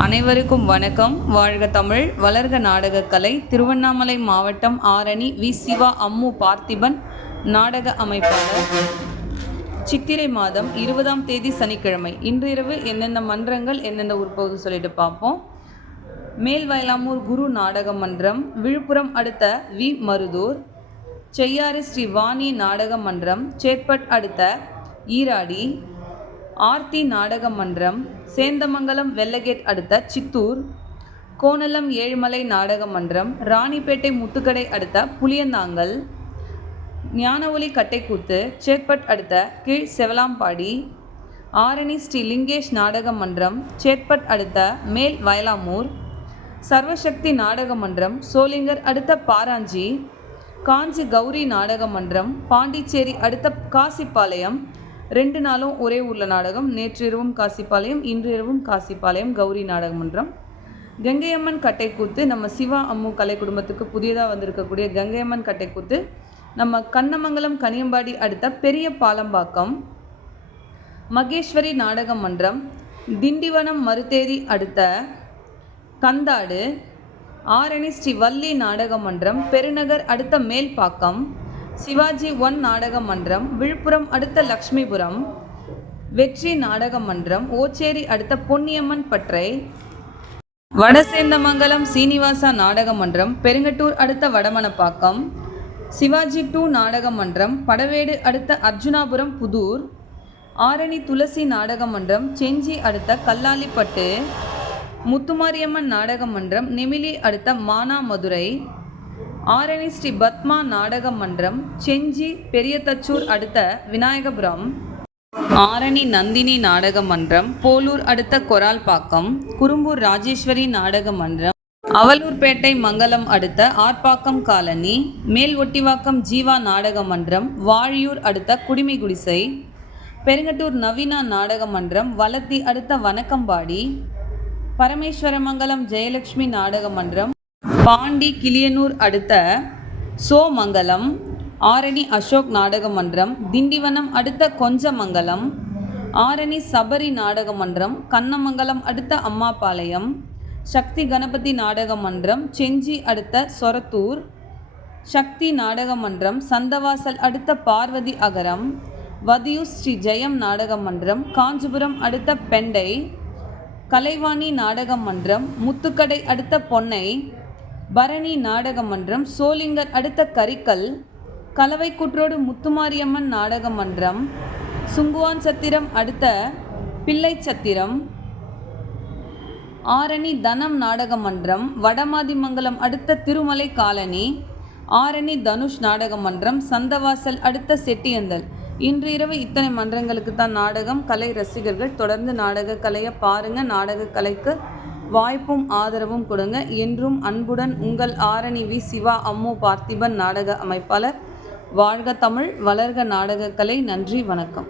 அனைவருக்கும் வணக்கம். வாழ்க தமிழ், வளர்க நாடகக்கலை. திருவண்ணாமலை மாவட்டம் ஆரணி வி. சிவா அம்மு பார்த்திபன் நாடக அமைப்பாளர். சித்திரை மாதம் 20ஆம் தேதி சனிக்கிழமை. இன்று இரவு எந்தெந்த மன்றங்கள் எந்தெந்த உற்போது சொல்லிட்டு பார்ப்போம். மேல்வயலாமூர் குரு நாடக மன்றம், விழுப்புரம் அடுத்த வி. மருதூர், செய்யாறு ஸ்ரீ வாணி நாடக மன்றம், சேட்பட் அடுத்த ஈராடி, ஆர்த்தி நாடக மன்றம், சேந்தமங்கலம் வெள்ளகேட் அடுத்த சித்தூர், கோணலம் ஏழுமலை நாடக மன்றம், ராணிப்பேட்டை முத்துக்கடை அடுத்த புளியந்தாங்கல், ஞானஒலி கட்டைக்கூத்து, சேட்பட் அடுத்த கீழ் செவலாம்பாடி, ஆரணி ஸ்ரீ லிங்கேஷ் நாடக மன்றம், சேட்பட் அடுத்த மேல் வயலாமூர், சர்வசக்தி நாடக மன்றம், சோளிங்கர் அடுத்த பாராஞ்சி, காஞ்சி கௌரி நாடக மன்றம், பாண்டிச்சேரி அடுத்த காசிப்பாளையம். 2 நாளும் ஒரே ஊரில் நாடகம். நேற்று இரவும் காசிப்பாளையம், இன்று இரவும் காசிப்பாளையம் கௌரி நாடக மன்றம். கங்கையம்மன் கட்டைக்கூத்து நம்ம சிவா அம்மு கலை குடும்பத்துக்கு புதியதாக வந்திருக்கக்கூடிய கங்கையம்மன் கட்டைக்கூத்து நம்ம கண்ணமங்கலம் கனியம்பாடி அடுத்த பெரிய பாலம்பாக்கம். மகேஸ்வரி நாடக மன்றம், திண்டிவனம் மருத்தேரி அடுத்த கந்தாடு, ஆரணி ஸ்ரீ வள்ளி நாடக மன்றம், பெருநகர் அடுத்த மேல்பாக்கம், சிவாஜி 1 நாடக மன்றம், விழுப்புரம் அடுத்த லக்ஷ்மிபுரம், வெற்றி நாடக மன்றம், ஓச்சேரி அடுத்த பொன்னியம்மன் பற்றை, வடசேந்தமங்கலம் சீனிவாசா நாடக மன்றம், பெருங்கட்டூர் அடுத்த வடமணப்பாக்கம், சிவாஜி 2 நாடக மன்றம், படவேடு அடுத்த அர்ஜுனாபுரம் புதூர், ஆரணி துளசி நாடக மன்றம், செஞ்சி அடுத்த கல்லாலிப்பட்டு, முத்துமாரியம்மன் நாடக மன்றம், நெமிலி அடுத்த மானாமதுரை, ஆரணி ஸ்ரீ பத்மா நாடக மன்றம், செஞ்சி பெரியதச்சூர் அடுத்த விநாயகபுரம், ஆரணி நந்தினி நாடக மன்றம், போலூர் அடுத்த கொரால்பாக்கம், குறும்பூர் ராஜேஸ்வரி நாடக மன்றம், அவலூர்பேட்டை மங்கலம் அடுத்த ஆர்ப்பாக்கம் காலனி, மேல் ஒட்டிவாக்கம் ஜீவா நாடக மன்றம், வாழியூர் அடுத்த குடிமைகுடிசை, பெருங்கட்டூர் நவீனா நாடக மன்றம், வலத்தி அடுத்த வணக்கம்பாடி, பரமேஸ்வரமங்கலம் ஜெயலட்சுமி நாடக மன்றம், பாண்டி கிளியனூர் அடுத்த சோமங்கலம், ஆரணி அசோக் நாடக மன்றம், திண்டிவனம் அடுத்த கொஞ்சமங்கலம், ஆரணி சபரி நாடக மன்றம், கண்ணமங்கலம் அடுத்த அம்மாபாளையம், சக்தி கணபதி நாடக மன்றம், செஞ்சி அடுத்த சொரத்தூர், சக்தி நாடக மன்றம், சந்தவாசல் அடுத்த பார்வதி அகரம், வதியூர் ஸ்ரீ ஜெயம் நாடக மன்றம், காஞ்சிபுரம் அடுத்த பெண்டை, கலைவாணி நாடக மன்றம், முத்துக்கடை அடுத்த பொன்னை, பரணி நாடக மன்றம், சோளிங்கர் அடுத்த கரிக்கல், கலவைக்குற்றோடு முத்துமாரியம்மன் நாடக மன்றம், சுங்குவான் சத்திரம் அடுத்த பிள்ளை சத்திரம், ஆரணி தனம் நாடக மன்றம், வடமாதிமங்கலம் அடுத்த திருமலை காலனி, ஆரணி தனுஷ் நாடக மன்றம், சந்தவாசல் அடுத்த செட்டியந்தல். இன்று இரவு இத்தனை மன்றங்களுக்கு தான் நாடகம். கலை ரசிகர்கள் தொடர்ந்து நாடக கலையை பாருங்கள். நாடக கலைக்கு வாய்ப்பும் ஆதரவும் கொடுங்க. என்றும் அன்புடன் உங்கள் ஆரணி வி. சிவா அம்மு பார்த்திபன் நாடக அமைப்பாளர். வாழ்க தமிழ், வளர்க நாடகக்கலை. நன்றி, வணக்கம்.